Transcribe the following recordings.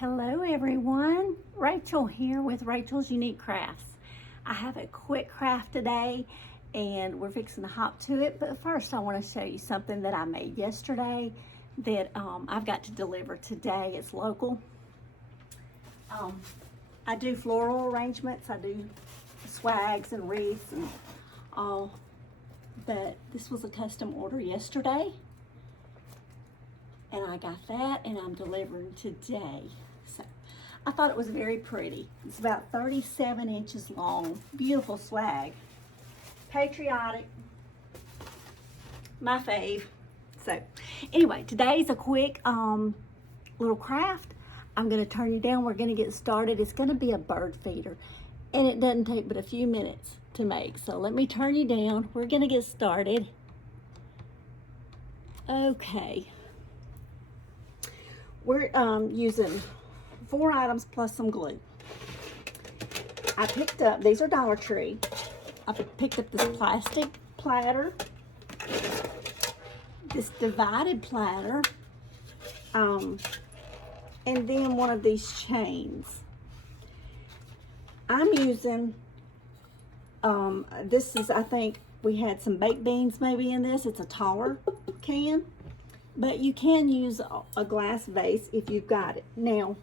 Hello everyone, Rachel here with Rachel's Unique Crafts. I have a quick craft today and we're fixing to hop to it, but first I want to show you something that I made yesterday that I've got to deliver today. It's local. I do floral arrangements, I do swags and wreaths and all, but this was a custom order yesterday and I got that and I'm delivering today. So I thought it was very pretty. It's about 37 inches long. Beautiful swag. Patriotic. My fave. So anyway, today's a quick little craft. I'm going to turn you down. We're going to get started. It's going to be a bird feeder and it doesn't take but a few minutes to make. So let me turn you down. We're going to get started. Okay. We're using 4 items plus some glue. I picked up, these are Dollar Tree. I picked up this plastic platter, this divided platter, and then one of these chains. I'm using, this is, I think we had some baked beans maybe in this. It's a taller can, but you can use a glass vase if you've got it. Now,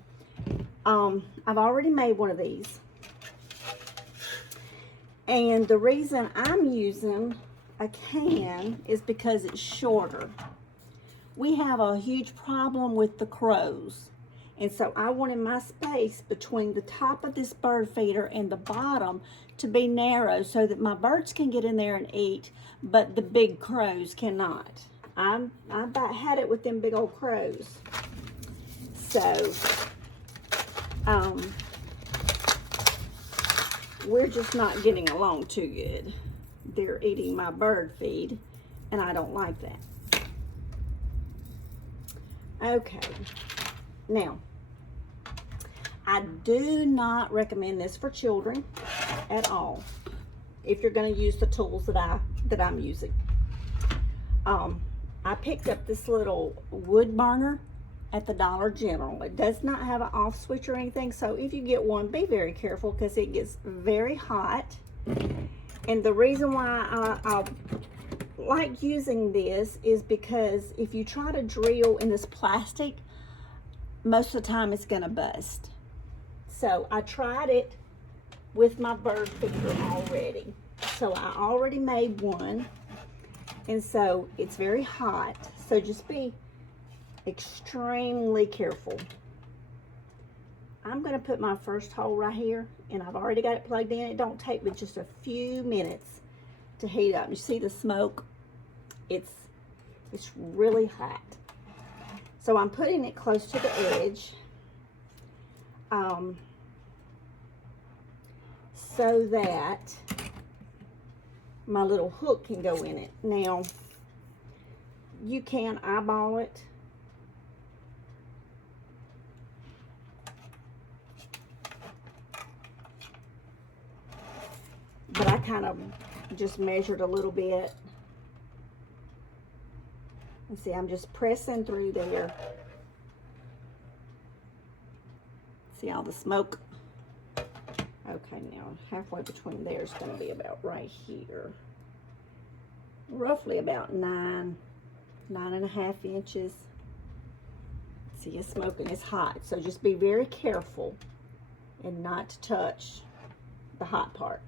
I've already made one of these. And the reason I'm using a can is because it's shorter. We have a huge problem with the crows. And so I wanted my space between the top of this bird feeder and the bottom to be narrow so that my birds can get in there and eat, but the big crows cannot. I about had it with them big old crows. So, we're just not getting along too good. They're eating my bird feed, and I don't like that. Okay, now, I do not recommend this for children at all, if you're gonna use the tools that I'm using. I picked up this little wood burner at the Dollar General. It does not have an off switch or anything, so if you get one, be very careful because it gets very hot. And the reason why I like using this is because if you try to drill in this plastic, most of the time it's gonna bust. So I tried it with my bird feeder already. So I already made one. And so it's very hot, so just be extremely careful. I'm going to put my first hole right here, and I've already got it plugged in. It don't take but just a few minutes to heat up. You see the smoke? It's really hot. So I'm putting it close to the edge so that my little hook can go in it. Now, you can eyeball it. But I kind of just measured a little bit. And see, I'm just pressing through there. See all the smoke? Okay, now halfway between there is going to be about right here. Roughly about 9.5 inches. See, it's smoking, it's hot. So just be very careful and not to touch the hot part.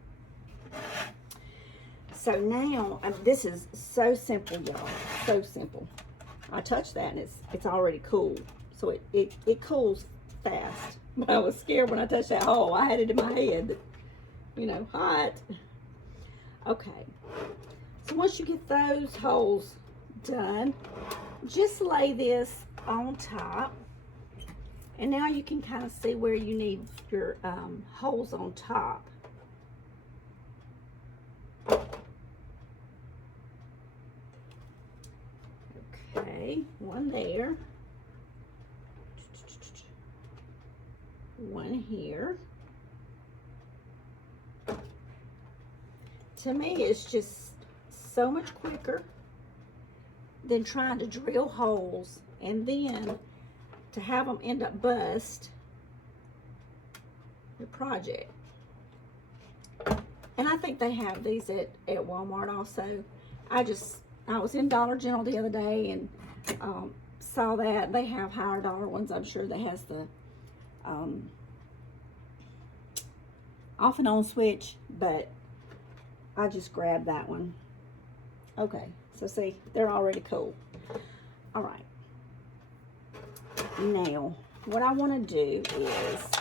So now, this is so simple, y'all. So simple. I touched that and it's already cool. So it cools fast. But I was scared when I touched that hole. I had it in my head that, you know, hot. Okay. So once you get those holes done, just lay this on top. And now you can kind of see where you need your holes on top. Okay, one there. One here. To me, it's just so much quicker than trying to drill holes and then to have them end up bust project. And I think they have these at Walmart also. I was in Dollar General the other day and saw that they have higher dollar ones. I'm sure that has the off and on switch, but I just grabbed that one. Okay, so see, they're already cool. All right. Now, what I want to do is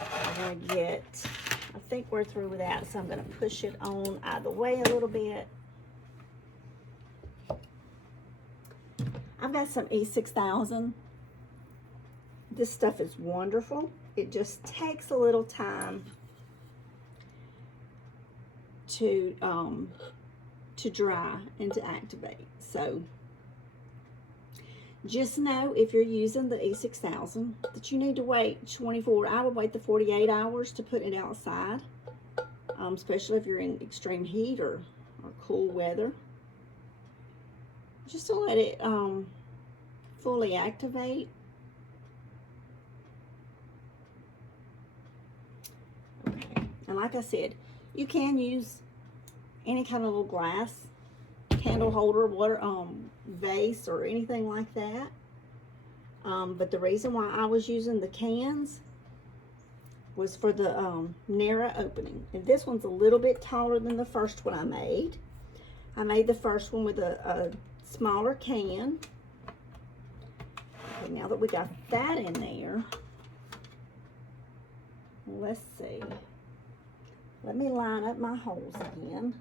I'm going to get, I think we're through with that, so I'm going to push it on out of the way a little bit. I've got some E6000. This stuff is wonderful. It just takes a little time to dry and to activate. So just know if you're using the E6000 that you need to wait 24, I would wait the 48 hours to put it outside, especially if you're in extreme heat or cool weather. Just to let it fully activate. Okay, and like I said, you can use any kind of little glass candle holder, water vase, or anything like that. But the reason why I was using the cans was for the narrow opening. And this one's a little bit taller than the first one I made. I made the first one with a smaller can. Okay, now that we got that in there, let's see. Let me line up my holes again.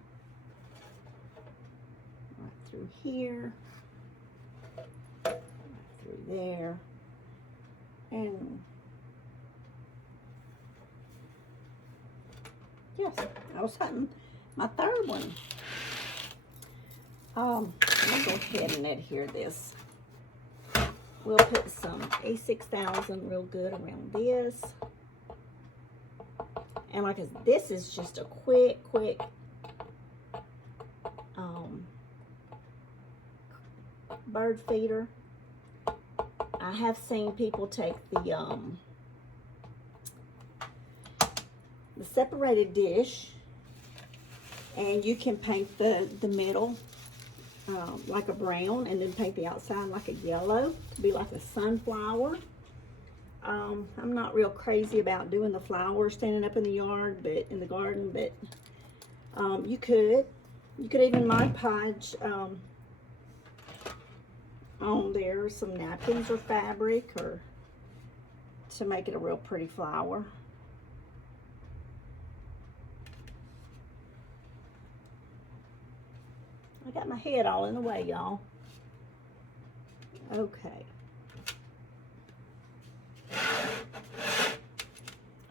Right through here, right through there, and yes, I was hunting my third one. I'm gonna go ahead and adhere this. We'll put some A6000 real good around this. And like I said, this is just a quick bird feeder. I have seen people take the separated dish, and you can paint the middle like a brown, and then paint the outside like a yellow to be like a sunflower. I'm not real crazy about doing the flowers standing up in the yard, but in the garden, but you could even Mod Podge on there some napkins or fabric, or to make it a real pretty flower. I got my head all in the way, y'all. Okay.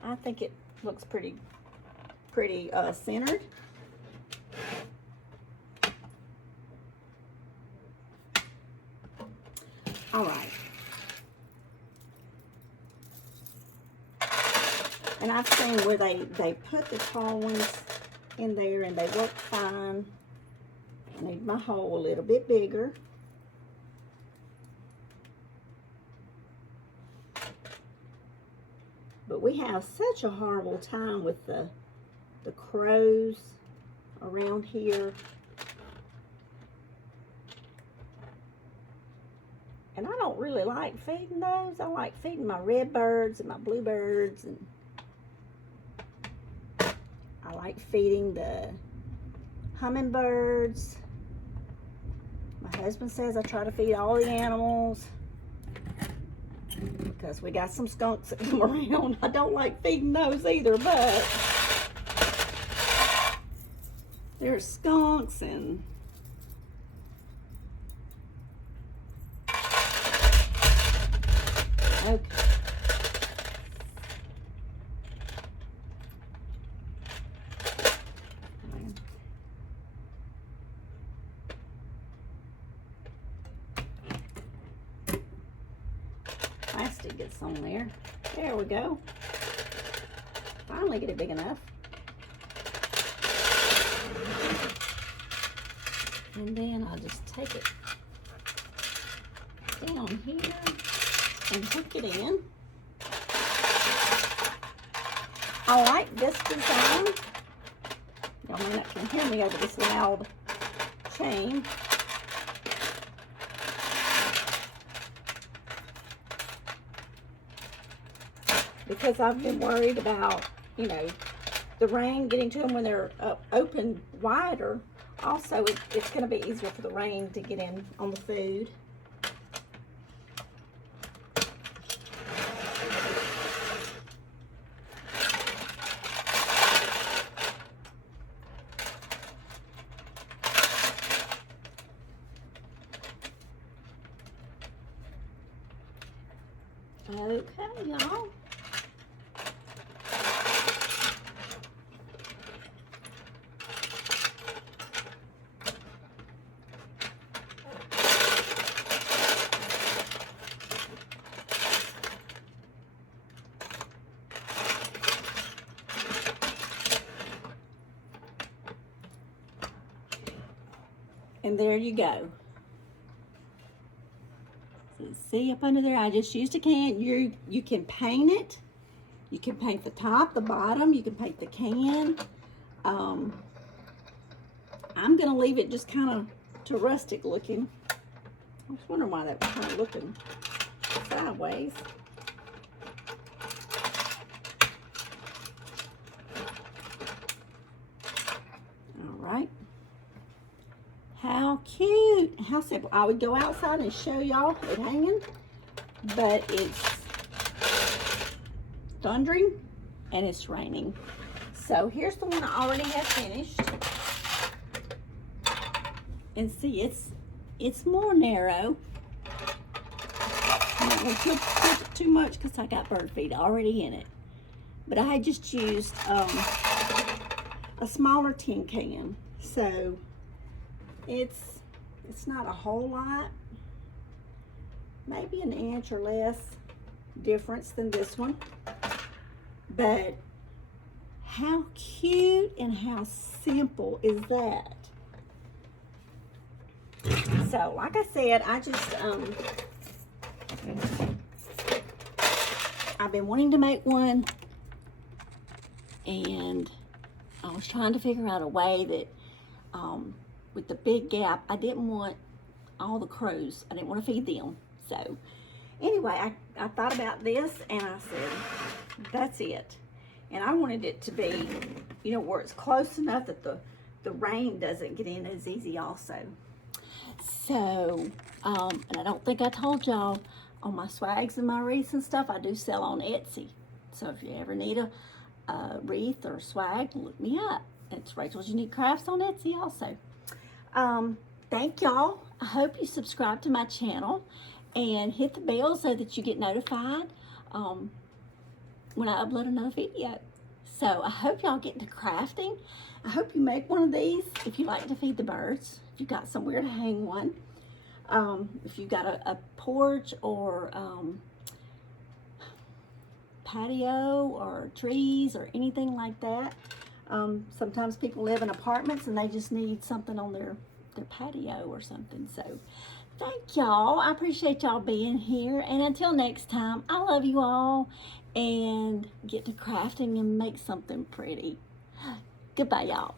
I think it looks pretty centered. All right. And I've seen where they put the tall ones in there and they work fine. I need my hole a little bit bigger. But we have such a horrible time with the crows around here. And I don't really like feeding those. I like feeding my red birds and my bluebirds, and I like feeding the hummingbirds. My husband says I try to feed all the animals because we got some skunks that come around. I don't like feeding those either, but there's skunks and okay. Plastic gets on there. There we go. Finally get it big enough. And then I'll just take it down here and hook it in. I like this design. Y'all may not can hear me over this loud chain. Because I've been worried about, you know, the rain getting to them when they're open wider. Also, it's going to be easier for the rain to get in on the food. Okay, y'all. And there you go. So see up under there, I just used a can. You can paint it. You can paint the top, the bottom. You can paint the can. I'm gonna leave it just kind of to rustic looking. I was wondering why that was kind of looking sideways. All right. How cute, how simple. I would go outside and show y'all it hanging, but it's thundering and it's raining. So here's the one I already have finished. And see, it's more narrow. I'm not gonna flip it too much because I got bird feed already in it. But I had just used a smaller tin can. So it's not a whole lot, maybe an inch or less difference than this one, but how cute and how simple is that? So like I said, I just I've been wanting to make one, and I was trying to figure out a way that with the big gap, I didn't want all the crows. I didn't want to feed them. So anyway, I thought about this and I said, that's it. And I wanted it to be, you know, where it's close enough that the rain doesn't get in as easy also. So, and I don't think I told y'all, on my swags and my wreaths and stuff, I do sell on Etsy. So if you ever need a wreath or swag, look me up. It's Rachel's Unique Crafts on Etsy also. Thank y'all. I hope you subscribe to my channel and hit the bell so that you get notified when I upload another video. So I hope y'all get to crafting. I hope you make one of these if you like to feed the birds, if you've got somewhere to hang one, if you've got a porch or patio or trees or anything like that. Sometimes people live in apartments and they just need something on their patio or something. So thank y'all. I appreciate y'all being here. And until next time, I love you all, and get to crafting and make something pretty. Goodbye, y'all.